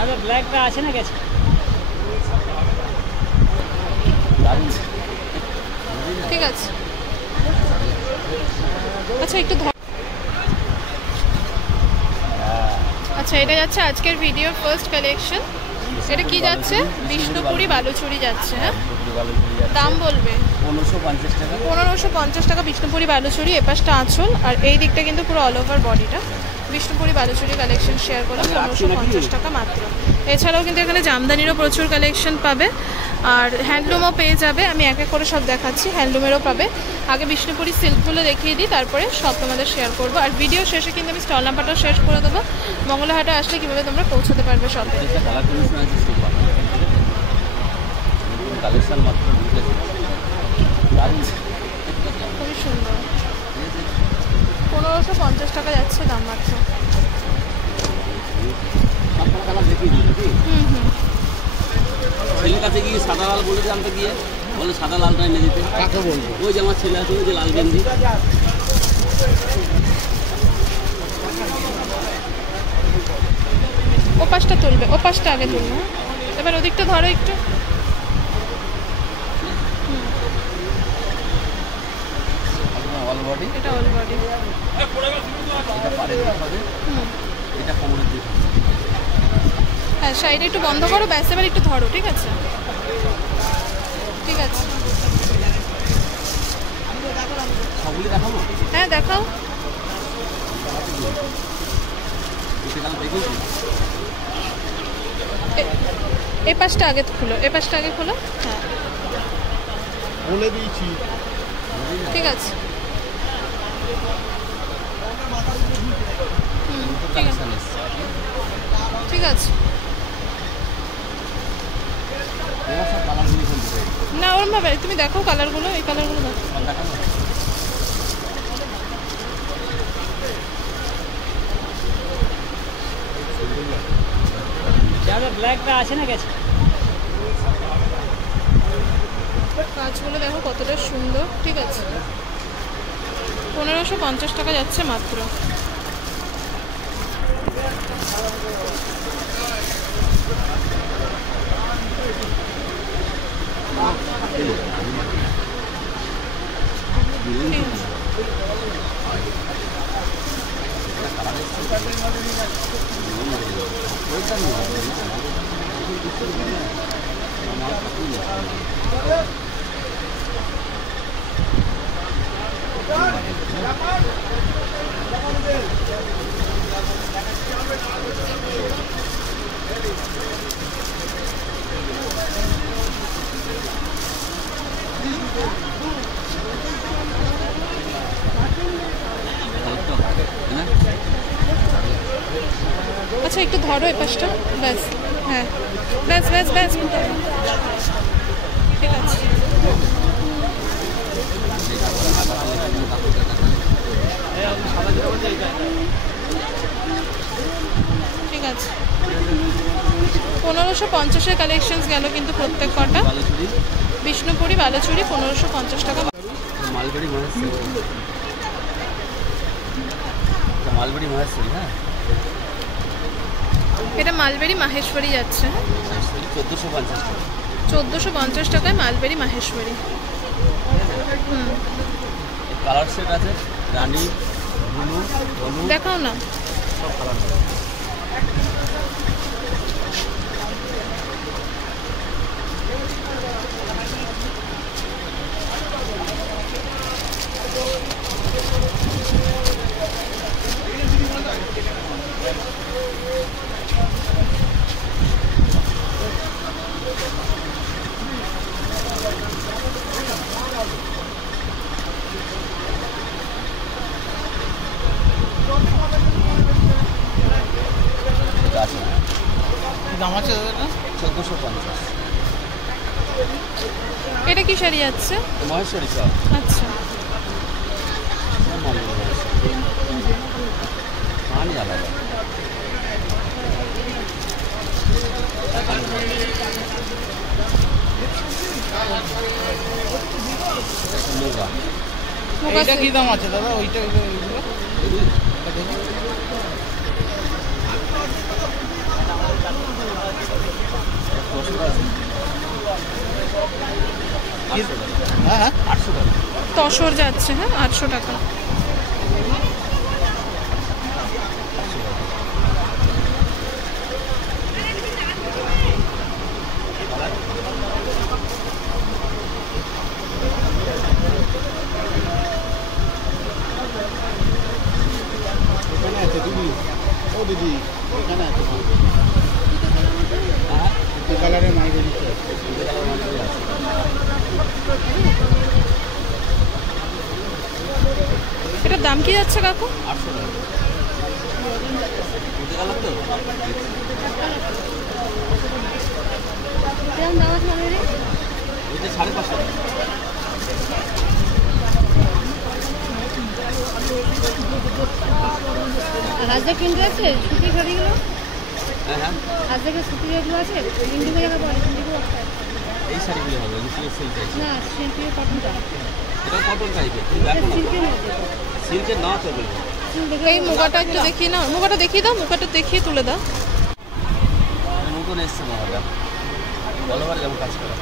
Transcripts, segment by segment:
আচ্ছা ব্ল্যাকটা আছে না গেছে? ঠিক আছে। আচ্ছা একটু আচ্ছা এটা যাচ্ছে আজকের ভিডিও ফার্স্ট কালেকশন। এটা কি যাচ্ছে? বিষ্ণুপুরি বালুচুরি যাচ্ছে। হ্যাঁ, দাম বলবে 1550 টাকা। 1550 টাকা বিষ্ণুপুরি বালুচুরি। এপাশটা আঁচল আর এই দিকটা কিন্তু পুরো অল ওভার বডিটা। বিষ্ণুপুরি বালুচুরি কালেকশন শেয়ার করলাম 1550 টাকা মাত্র। এছাড়াও কিন্তু এখানে জামদানিরও প্রচুর কালেকশন পাবে আর হ্যান্ডলুমও পেয়ে যাবে। আমি এক এক করে সব দেখাচ্ছি, হ্যান্ডলুমেরও পাবে। আগে বিষ্ণুপুরি সিল্কগুলো দেখিয়ে দিই, তারপরে সব তোমাদের শেয়ার করবো। আর ভিডিও শেষে কিন্তু আমি স্টল নাম্বারটাও শেয়ার করে দেবো, মঙ্গলাহাটে আসলে কীভাবে তোমরা পৌঁছতে পারবে শপে। খুবই সুন্দর। 1550 টাকা যাচ্ছে দাম মাত্র। ছেলের কাছে গিয়ে সাদা লাল বলে জানতে গিয়ে বলে সাদা লালটা এনে দিতে। কাকে বলবো? ওই যে আমার ছেলে আছে, ওই যে লাল গেঞ্জি। ওপাশটা তুলবে, ওপাশটা আগে তুলবে। এবার ওদিকটা ধরো একটু। অল বডি, এটা অল বডি, এটা পাড়ের দিক হবে, এটা কোমরের দিক। হ্যাঁ সাইডে একটু বন্ধ করো, ব্যাস এবার একটু ধরো। ঠিক আছে, ঠিক আছে। সবগুলি দেখাবো? হ্যাঁ দেখাও। এ পাশটা আগে খুলো, এ পাশটা আগে খোলো। হ্যাঁ বলে দিয়েছি। ঠিক আছে, ঠিক আছে, ঠিক আছে। না ওরম ভাবে তুমি দেখো কালারগুলো, এই কালারগুলো দেখো। ব্ল্যাকটা আছে না গেছে? কাজগুলো দেখো কতটা সুন্দর। ঠিক আছে, 1550 টাকা যাচ্ছে মাত্র। আচ্ছা একটু ধরো এই পাশটা, ব্যাস। হ্যাঁ ব্যাস ব্যাস ব্যাস, ঠিক আছে। ঠিক আছে, 1550-এর কালেকশনস গেল কিন্তু প্রত্যেক কটা। বিষ্ণুপুরি বালুচুরি 1550 টাকা। মালবাড়ি মহেশ্বরী, মালবাড়ি মহেশ্বরী। হ্যাঁ এটা মালবেরি মাহেশ্বরী যাচ্ছে। 1450 টাকা। 1450 টাকায় মালবেরি মাহেশ্বরী। কালার সেট আছে, রানী, ব্লু, হলুদ। দেখাও না। সব কালার। দাম আছে দাদা? 1450। এটা কি শাড়ি যাচ্ছে? মহেশ্বরী সব। আচ্ছা মানই আলাদা। এইটা কি দাম আছে দাদা? ওইটা তসর যাচ্ছে, হ্যাঁ 800 টাকা। এখানে আছে দিদি, ও দিদি এখানে আছে দুটো কালারের মাইবেলি আছে। এটার দাম কি যাচ্ছে কাকু? 800 টাকা। বুঝতে গেল তো? এটা 550 টাকা। রাজা কিনতে আছে সুতি শাড়িগুলো, হ্যাঁ হ্যাঁ, রাজাকে সুতি যেগুলো আছে ইন্ডিগো জায়গা পড়ে ইন্ডিগো এই শাড়িগুলো হবে সিল্ক টাইপ। না সিল্কের কটনটা, এটা কটন টাইপের, তুমি দেখো না সিল্কের মধ্যে সিল্কের না তো বলবো। এই মুগাটা একটু দেখিয়ে নাও, মুগাটা দেখিয়ে দাও, মুগাটা দেখিয়ে তুলে দাও। নতুন এসছে মামাটা, বলবার যেমন কাজ করা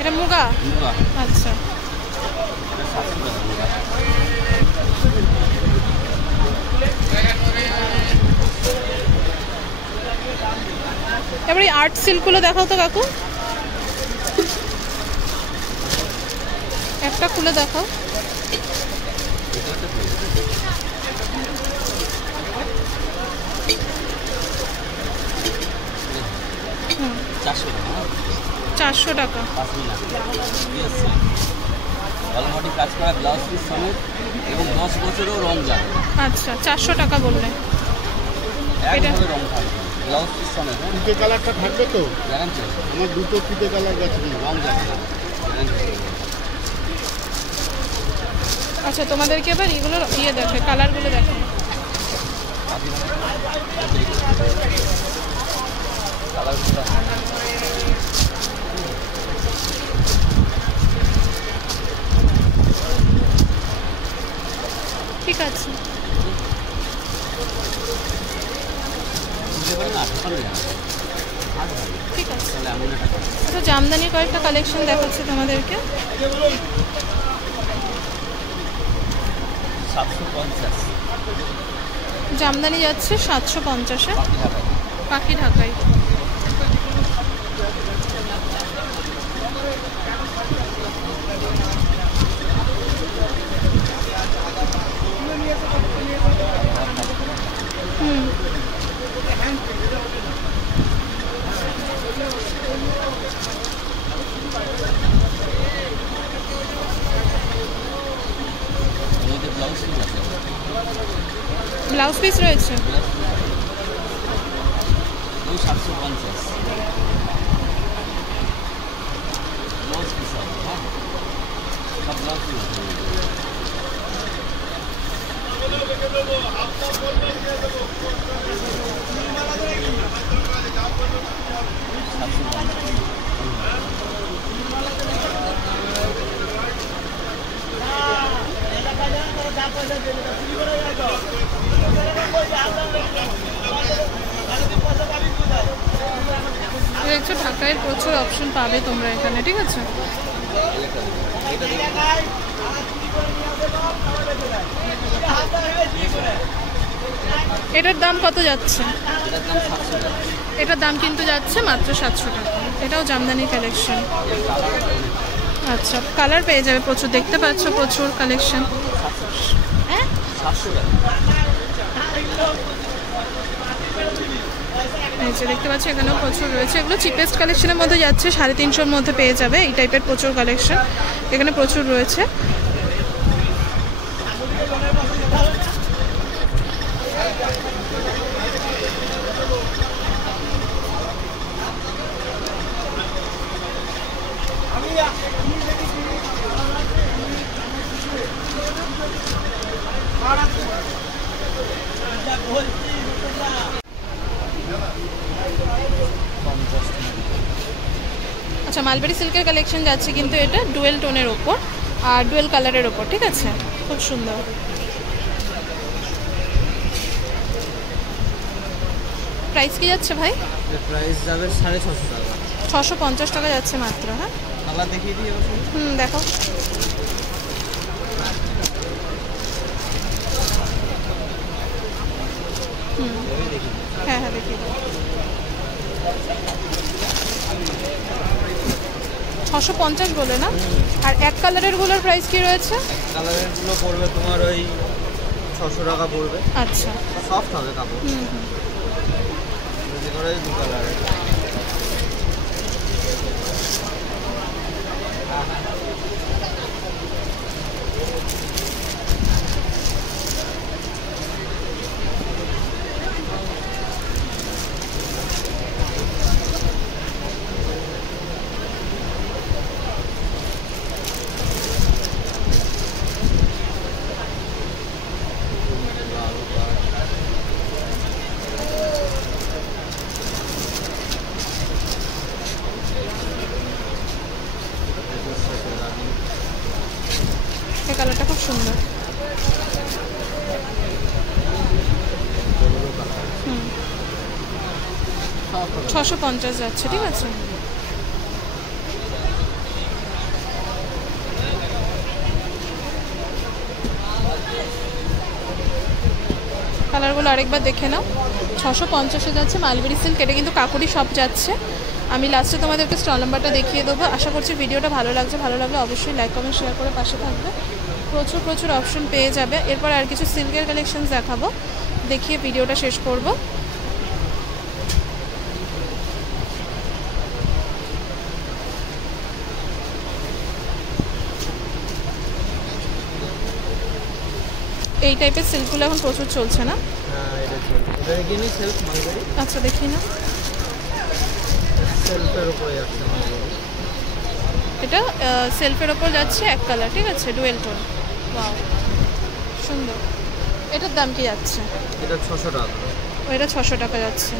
এটা মুগা? মুগা, আচ্ছা, এটা 700 টাকা মুগা। এবার এই আর্ট সিল্কগুলো দেখাও তো কাকু, একটা খুলে দেখাও। এটা একটা পেয়ে হুম, 400 টাকা, 400 টাকা। 5 মিনিট এসছে অলমোটি কাজ করা, ব্লাউজ পিস সমেত এবং 10 বছরেও রং যাবে। আচ্ছা 400 টাকা বললে। একভাবে রং থাকবে, ব্লাউজ পিস সমেত, হ্যাঁ ফিতে কালারটা থাকবে তো? গ্যারান্টি আমার দুটো ফিতে কালার গেছে কিনা। রং যাবে না, গ্যারান্টি। আচ্ছা তোমাদেরকে এবার এগুলো ইয়ে দেখে, কালারগুলো দেখে। কালারগুলো ঠিক আছে, বুঝতে পারেন না, 800 টাকা ঠিক আছে। তাহলে এমন একটা কাজ। আচ্ছা জামদানির কয়েকটা কালেকশন দেখাচ্ছি তোমাদেরকে। 750 জামদানি যাচ্ছে 750-এ, বাকি ঢাকায়। পাখি ঢাকাই। হুম, এদের ব্লাউজ পিস আছে, ব্লাউজ পিস রয়েছে। ব্লাউজ পিস আছে ওই 750 ব্লাউজ পিস আছে, হ্যাঁ সব ব্লাউজ পিস আছে। দেখছো ঢাকায় প্রচুর অপশন পাবে তোমরা এখানে, ঠিক আছে। এটার দাম কত যাচ্ছে? এটার দাম 700 টাকা। এটার দাম কিন্তু যাচ্ছে মাত্র 700 টাকা। এটাও জামদানি কালেকশন। আচ্ছা কালার পেয়ে যাবে প্রচুর, দেখতে পাচ্ছ প্রচুর কালেকশন। হ্যাঁ 700 টাকা। এই যে দেখতে পাচ্ছ এখানেও প্রচুর রয়েছে, এগুলো চিপেস্ট কালেকশনের মধ্যে যাচ্ছে, 350-এর মধ্যে পেয়ে যাবে এই টাইপের প্রচুর কালেকশন এখানে প্রচুর রয়েছে। আচ্ছা মালবেরি সিল্কের কালেকশন যাচ্ছে কিন্তু এটা ডুয়েল টোনের ওপর আর ডুয়েল কালারের ওপর, ঠিক আছে, খুব সুন্দর। প্রাইস কি যাচ্ছে ভাই? প্রাইস যাবে 650 টাকা। 650 টাকা যাচ্ছে মাত্র। হ্যাঁ কালার দেখিয়ে দিই। হুম দেখো। ভেবে দেখি। হ্যাঁ হ্যাঁ দেখিয়ে দাও। 650 বলে না? আর এক কালারের গুলোর প্রাইস কি রয়েছে? কালারের গুলো পড়বে তোমার ওই 600 টাকা পড়বে। আচ্ছা, সফট হবে কাপড়। যদি করে দু কালারের। এই কালারটা খুব সুন্দর। 650 যাচ্ছে, ঠিক আছে। কালারগুলো আরেকবার দেখে নাও। 650-এ যাচ্ছে মালবেরি সিল্ক। এটা কিন্তু কাকুরি শপ যাচ্ছে। আমি লাস্টে তোমাদেরকে স্টল নাম্বারটা দেখিয়ে দেবো। আশা করছি ভিডিওটা ভালো লাগছে। ভালো লাগলে অবশ্যই লাইক কমেন্ট শেয়ার করে পাশে থাকবে। প্রচুর প্রচুর অপশন পেয়ে যাবে। এরপর আর কিছু সিল্কের কালেকশন দেখাবো, দেখিয়ে ভিডিওটা শেষ করব। এই টাইপের সিল্কগুলো এখন প্রচুর চলছে না? হ্যাঁ, এটা চলছে। এটা কি নি সেলফ মালবেরি? আচ্ছা, দেখি না। সেলফের উপরে যাচ্ছে মালবেরি। এটা সেলফের ওপর যাচ্ছে এক কালার, ঠিক আছে, ডুয়েল টোন। ওয়াও, সুন্দর। এটার দাম কি যাচ্ছে? এটা 600 টাকা। এটা 600 টাকা যাচ্ছে।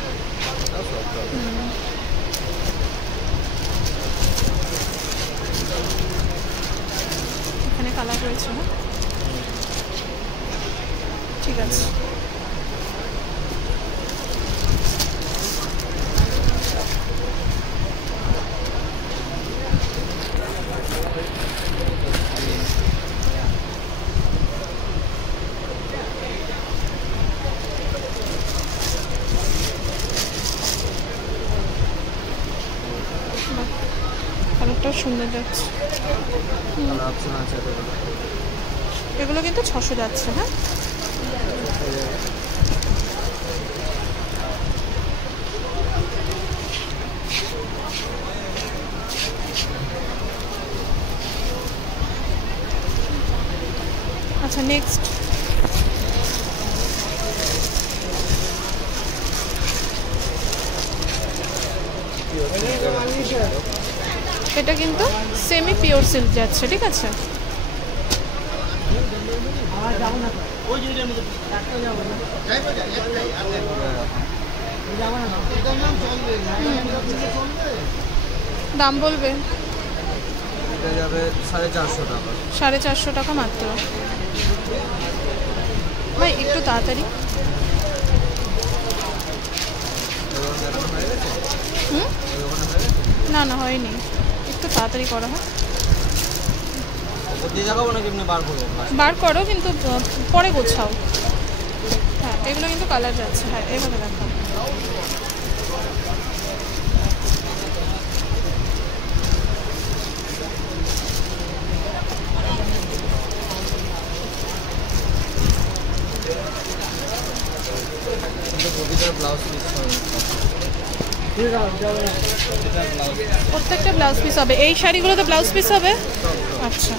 এখানে কালার রয়েছে না? ঠিক আছে। কালারটাও সুন্দর যাচ্ছে। কালার অপশন আছে এটা। এগুলো কিন্তু 600 যাচ্ছে। হ্যাঁ, আচ্ছা, নেক্সট। এটা কিন্তু সেমি পিওর সিল্ক যাচ্ছে, ঠিক আছে। দাম বলবে? এটা যাবে 450 টাকা। 450 টাকা মাত্র। ভাই একটু তাড়াতাড়ি। না না, হয়নি, একটু তাড়াতাড়ি করা হয়। বার করো, কিন্তু পরে গোছাও। হ্যাঁ, এগুলো কিন্তু কালার যাচ্ছে। হ্যাঁ, এভাবে দেখো। প্রত্যেকটা ব্লাউজ পিস হবে। এই শাড়িগুলোতে ব্লাউজ পিস হবে? আচ্ছা,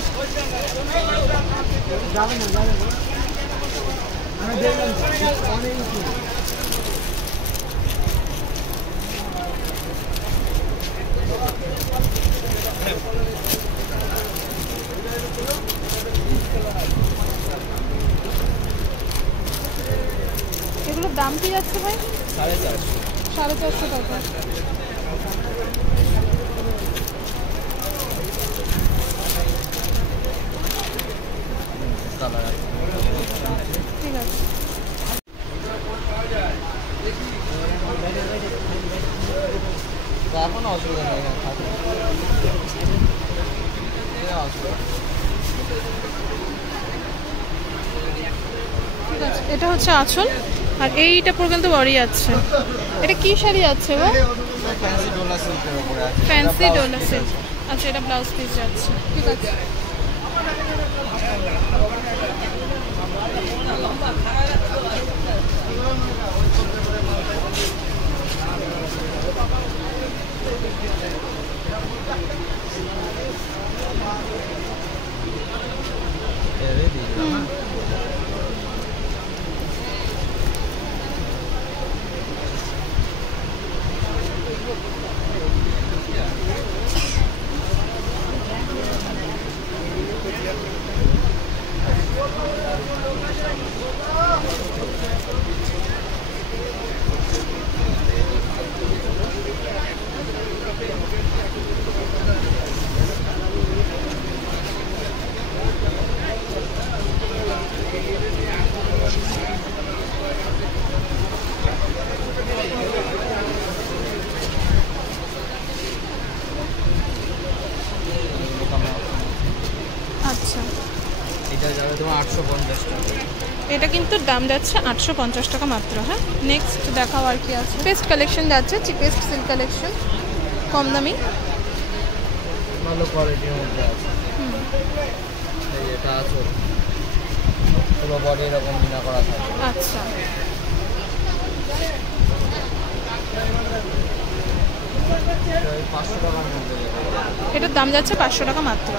এগুলোর দাম কি যাচ্ছে ভাই? 450 টাকা। ঠিক আছে। অসুবিধা নেই। ঠিক আছে, এটা হচ্ছে আঁচল। আর এইটা পর্যন্ত বড়ি আছে। এটা কি শাড়ি আছে গো? ফ্যান্সি ডোলা সিল্কের উপরে আছে। Fancy Dola silk. আচ্ছা, এটা ব্লাউজ পিস যাচ্ছে, ঠিক আছে। আচ্ছা, এটা যাবে তোমার 850 টাকা। এটা কিন্তু দাম যাচ্ছে 850 টাকা মাত্র। হ্যাঁ, নেক্সট দেখাও আর কি আছে। পেস্ট কালেকশন যাচ্ছে, চিপেস্ট সিল্ক কালেকশন, কম দামি, ভালো কোয়ালিটির মধ্যে আছে। এই এটা আছে, পুরো বডি এরকম মিনা করা থাকে। আচ্ছা, এটা 500 টাকার মধ্যে। এটার দাম যাচ্ছে 500 টাকা মাত্র।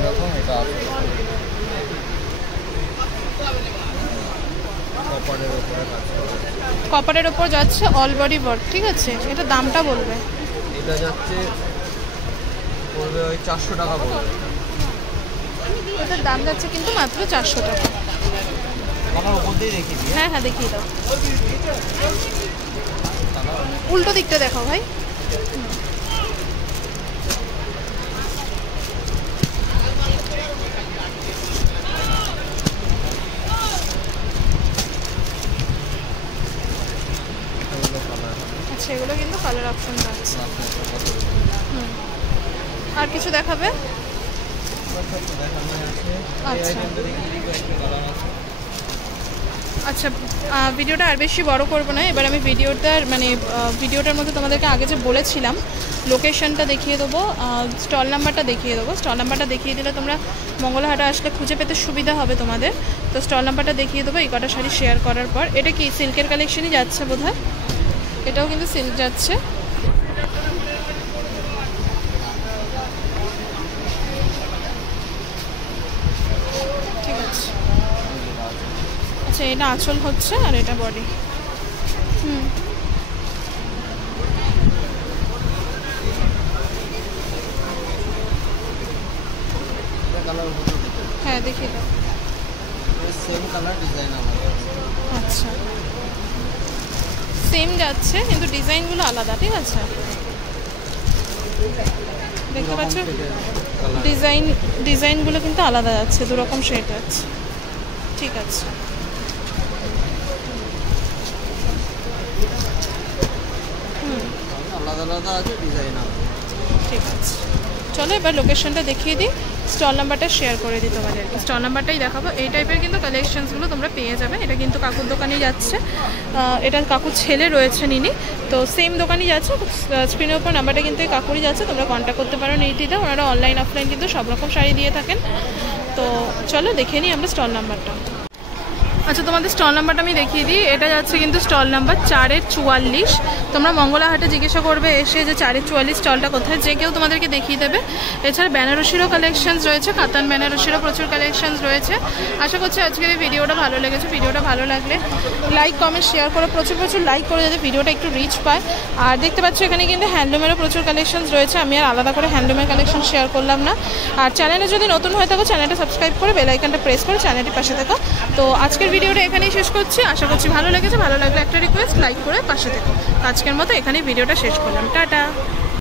এরকম এটা আছে কপারের উপরে কাজ করা। কপারের ওপর যাচ্ছে অল বডি ওয়ার্ক, ঠিক আছে। এটা দামটা বলবে? এটা যাচ্ছে পড়বে ওই 400 টাকা পড়বে। এটার দাম যাচ্ছে কিন্তু মাত্র 400 টাকা। আমার উপর দিয়ে দেখিয়ে দিই। হ্যাঁ হ্যাঁ, দেখিয়ে দাও। উল্টো দিকটা দেখাও ভাই। আচ্ছা, এগুলো কিন্তু কালার অপশন আছে। আর কিছু দেখাবে? আচ্ছা আচ্ছা, ভিডিওটা আর বেশি বড় করব না। এবার আমি ভিডিওটার মধ্যে তোমাদেরকে আগে যে বলেছিলাম লোকেশনটা দেখিয়ে দেবো, স্টল নাম্বারটা দেখিয়ে দেবো। স্টল নাম্বারটা দেখিয়ে দিলে তোমরা মঙ্গলহাটে আসলে খুঁজে পেতে সুবিধা হবে তোমাদের। তো স্টল নাম্বারটা দেখিয়ে দেবো এই কটা শাড়ি শেয়ার করার পর। এটা কি সিল্কের কালেকশনই যাচ্ছে বোধহয়? এটাও কিন্তু সিল্ক যাচ্ছে। ঠিক আছে, আচ্ছা, এটা আঁচল হচ্ছে আর এটা বডি। হ্যাঁ, দেখিয়ে দাও। সেম কালার ডিজাইন আমাদের। আচ্ছা, সেম যাচ্ছে কিন্তু ডিজাইনগুলো আলাদা, ঠিক আছে। দেখতে পাচ্ছ ডিজাইনগুলো কিন্তু আলাদা যাচ্ছে, দুরকম শেড আছে। ঠিক আছে, আলাদা আলাদা আছে ডিজাইন আলাদা। ঠিক আছে, চলো এবার লোকেশনটা দেখিয়ে দিই, স্টল নাম্বারটা শেয়ার করে দিই তোমাদেরকে। স্টল নাম্বারটাই দেখাবো। এই টাইপের কিন্তু কালেকশনসগুলো তোমরা পেয়ে যাবে। এটা কিন্তু কাকুর দোকানেই যাচ্ছে, এটা কাকুর ছেলে রয়েছেন ইনি, তো সেম দোকানই যাচ্ছে। স্ক্রিনের উপর নাম্বারটা কিন্তু এই কাকুরই যাচ্ছে, তোমরা কন্ট্যাক্ট করতে পারো নীতিতে। ওনারা অনলাইন অফলাইন কিন্তু সব রকম শাড়ি দিয়ে থাকেন। তো চলো দেখে নিই আমরা স্টল নাম্বারটা। আচ্ছা, তোমাদের স্টল নাম্বারটা আমি দেখিয়ে দিই। এটা যাচ্ছে কিন্তু স্টল নাম্বার 4-44। তোমরা মঙ্গলাহাটে জিজ্ঞাসা করবে এসে যে 4-44 স্টলটা কোথায়, যে কেউ তোমাদেরকে দেখিয়ে দেবে। এছাড়া বেনারসিরও কালেকশনস রয়েছে, কাতান বেনারসিরও প্রচুর কালেকশনস রয়েছে। আশা করছি আজকের এই ভিডিওটা ভালো লেগেছে। ভিডিওটা ভালো লাগলে লাইক কমেন্ট শেয়ার করো, প্রচুর লাইক করে যাতে ভিডিওটা একটু রিচ পায়। আর দেখতে পাচ্ছ এখানে কিন্তু হ্যান্ডলুমেরও প্রচুর কালেকশনস রয়েছে। আমি আর আলাদা করে হ্যান্ডলুমের কালেকশন শেয়ার করলাম না। আর চ্যানেলে যদি নতুন হয়ে থাকো চ্যানেলটা সাবস্ক্রাইব করে বেল আইকনটা প্রেস করে চ্যানেলটির পাশে থেকো। তো আজকের ভিডিওটা এখানেই শেষ করছি। আশা করছি ভালো লেগেছে। ভালো লাগলে একটা রিকোয়েস্ট, লাইক করে পাশে থেকো। আজকের মতো এখানেই ভিডিওটা শেষ করলাম। টাটা।